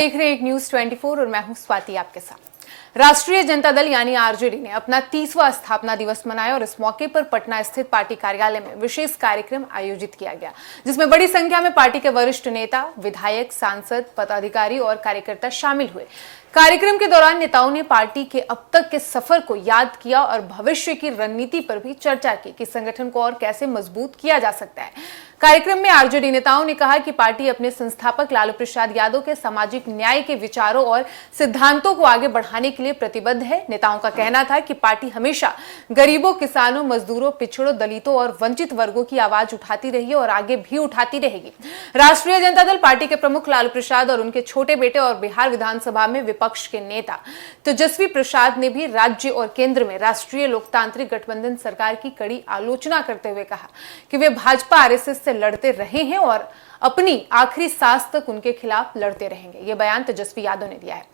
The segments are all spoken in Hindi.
देख रहे हैं एक न्यूज 24 और मैं हूं स्वाति आपके साथ। राष्ट्रीय जनता दल यानी आरजेडी ने अपना 30वां स्थापना दिवस मनाया और इस मौके पर पटना स्थित पार्टी कार्यालय में विशेष कार्यक्रम आयोजित किया गया, जिसमें बड़ी संख्या में पार्टी के वरिष्ठ नेता, विधायक, सांसद, पदाधिकारी और कार्यकर्ता शामिल हुए। कार्यक्रम के दौरान नेताओं ने पार्टी के अब तक के सफर को याद किया और भविष्य की रणनीति पर भी चर्चा की कि संगठन को और कैसे मजबूत किया जा सकता है। कार्यक्रम में आरजेडी नेताओं ने कहा कि पार्टी अपने संस्थापक लालू प्रसाद यादव के सामाजिक न्याय के विचारों और सिद्धांतों को आगे बढ़ाने के लिए प्रतिबद्ध है। नेताओं का कहना था कि पार्टी हमेशा गरीबों, किसानों, मजदूरों, पिछड़ों, दलितों और वंचित वर्गों की आवाज उठाती रही है और आगे भी उठाती रहेगी। राष्ट्रीय जनता दल पार्टी के प्रमुख लालू प्रसाद और उनके छोटे बेटे और बिहार विधानसभा में विपक्ष के नेता तेजस्वी प्रसाद ने भी राज्य और केंद्र में राष्ट्रीय लोकतांत्रिक गठबंधन सरकार की कड़ी आलोचना करते हुए कहा कि वे भाजपा आरएसएस से लड़ते रहे हैं और अपनी आखिरी सांस तक उनके खिलाफ लड़ते रहेंगे। यह बयान तेजस्वी यादव ने दिया है।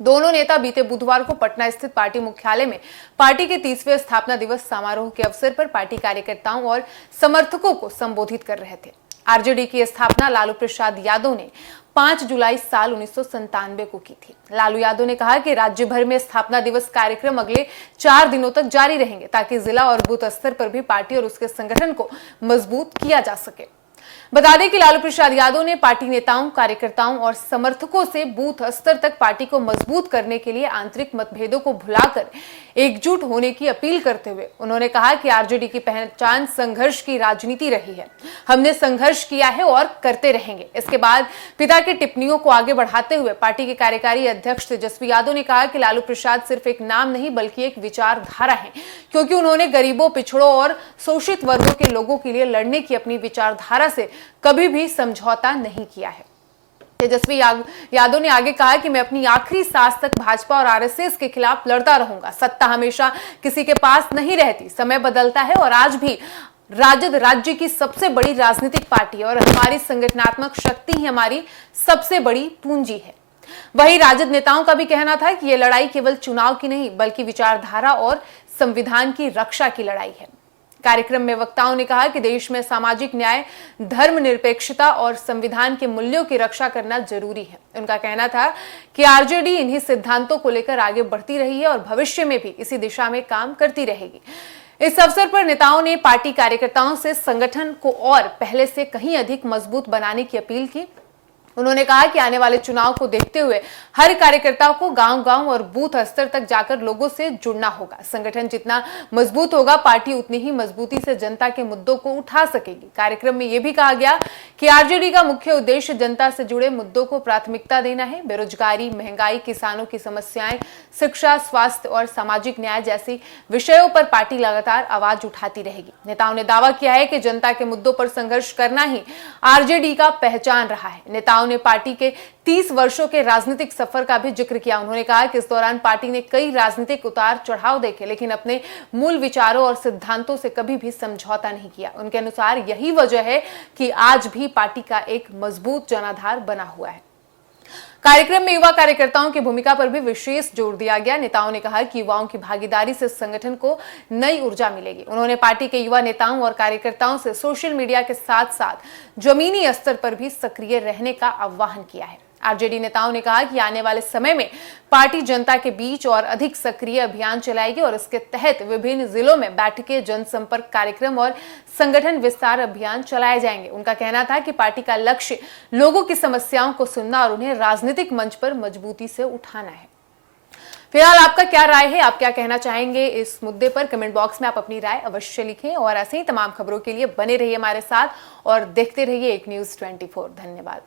दोनों नेता बीते बुधवार को पटना स्थित पार्टी मुख्यालय में पार्टी के 30वें स्थापना दिवस समारोह के अवसर पर पार्टी कार्यकर्ताओं और समर्थकों को संबोधित कर रहे थे। आरजेडी की स्थापना लालू प्रसाद यादव ने 5 जुलाई साल 1997 को की थी। लालू यादव ने कहा कि राज्य भर में स्थापना दिवस कार्यक्रम अगले 4 दिनों तक जारी रहेंगे ताकि जिला और बूथ स्तर पर भी पार्टी और उसके संगठन को मजबूत किया जा सके। बता दें कि लालू प्रसाद यादव ने पार्टी नेताओं, कार्यकर्ताओं और समर्थकों से बूथ स्तर तक पार्टी को मजबूत करने के लिए आंतरिक मतभेदों को भुलाकर एकजुट होने की अपील करते हुए उन्होंने कहा कि आरजेडी की पहचान संघर्ष की राजनीति रही है। हमने संघर्ष किया है और करते रहेंगे। इसके बाद पिता की टिप्पणियों को आगे बढ़ाते हुए पार्टी के कार्यकारी अध्यक्ष तेजस्वी यादव ने कहा कि लालू प्रसाद सिर्फ एक नाम नहीं बल्कि एक विचारधारा है, क्योंकि उन्होंने गरीबों, पिछड़ों और शोषित वर्गों के लोगों के लिए लड़ने की अपनी विचारधारा से कभी भी समझौता नहीं किया है। तेजस्वी यादव ने आगे कहा कि मैं अपनी आखिरी सांस तक भाजपा और आरएसएस के खिलाफ लड़ता रहूंगा। सत्ता हमेशा किसी के पास नहीं रहती, समय बदलता है और आज भी राजद राज्य की सबसे बड़ी राजनीतिक पार्टी है और हमारी संगठनात्मक शक्ति ही हमारी सबसे बड़ी पूंजी है। वहीं राजद नेताओं का भी कहना था कि यह लड़ाई केवल चुनाव की नहीं बल्कि विचारधारा और संविधान की रक्षा की लड़ाई है। कार्यक्रम में वक्ताओं ने कहा कि देश में सामाजिक न्याय, धर्मनिरपेक्षता और संविधान के मूल्यों की रक्षा करना जरूरी है। उनका कहना था कि आरजेडी इन्हीं सिद्धांतों को लेकर आगे बढ़ती रही है और भविष्य में भी इसी दिशा में काम करती रहेगी। इस अवसर पर नेताओं ने पार्टी कार्यकर्ताओं से संगठन को और पहले से कहीं अधिक मजबूत बनाने की अपील की। उन्होंने कहा कि आने वाले चुनाव को देखते हुए हर कार्यकर्ता को गांव-गांव और बूथ स्तर तक जाकर लोगों से जुड़ना होगा। संगठन जितना मजबूत होगा, पार्टी उतनी ही मजबूती से जनता के मुद्दों को उठा सकेगी। कार्यक्रम में यह भी कहा गया कि आरजेडी का मुख्य उद्देश्य जनता से जुड़े मुद्दों को प्राथमिकता देना है। बेरोजगारी, महंगाई, किसानों की समस्याएं, शिक्षा, स्वास्थ्य और सामाजिक न्याय जैसी विषयों पर पार्टी लगातार आवाज उठाती रहेगी। नेताओं ने दावा किया है कि जनता के मुद्दों पर संघर्ष करना ही आरजेडी का पहचान रहा है। नेताओं ने पार्टी के 30 वर्षों के राजनीतिक सफर का भी जिक्र किया। उन्होंने कहा कि इस दौरान पार्टी ने कई राजनीतिक उतार चढ़ाव देखे, लेकिन अपने मूल विचारों और सिद्धांतों से कभी भी समझौता नहीं किया। उनके अनुसार यही वजह है कि आज भी पार्टी का एक मजबूत जनाधार बना हुआ है। कार्यक्रम में युवा कार्यकर्ताओं की भूमिका पर भी विशेष जोर दिया गया। नेताओं ने कहा कि युवाओं की भागीदारी से संगठन को नई ऊर्जा मिलेगी। उन्होंने पार्टी के युवा नेताओं और कार्यकर्ताओं से सोशल मीडिया के साथ साथ जमीनी स्तर पर भी सक्रिय रहने का आह्वान किया है। आरजेडी नेताओं ने कहा कि आने वाले समय में पार्टी जनता के बीच और अधिक सक्रिय अभियान चलाएगी और इसके तहत विभिन्न जिलों में बैठकें, जनसंपर्क कार्यक्रम और संगठन विस्तार अभियान चलाए जाएंगे। उनका कहना था कि पार्टी का लक्ष्य लोगों की समस्याओं को सुनना और उन्हें राजनीतिक मंच पर मजबूती से उठाना है। फिलहाल आपका क्या राय है? आप क्या कहना चाहेंगे इस मुद्दे पर? कमेंट बॉक्स में आप अपनी राय अवश्य लिखें और ऐसे ही तमाम खबरों के लिए बने रहिए हमारे साथ और देखते रहिए एक न्यूज 24। धन्यवाद।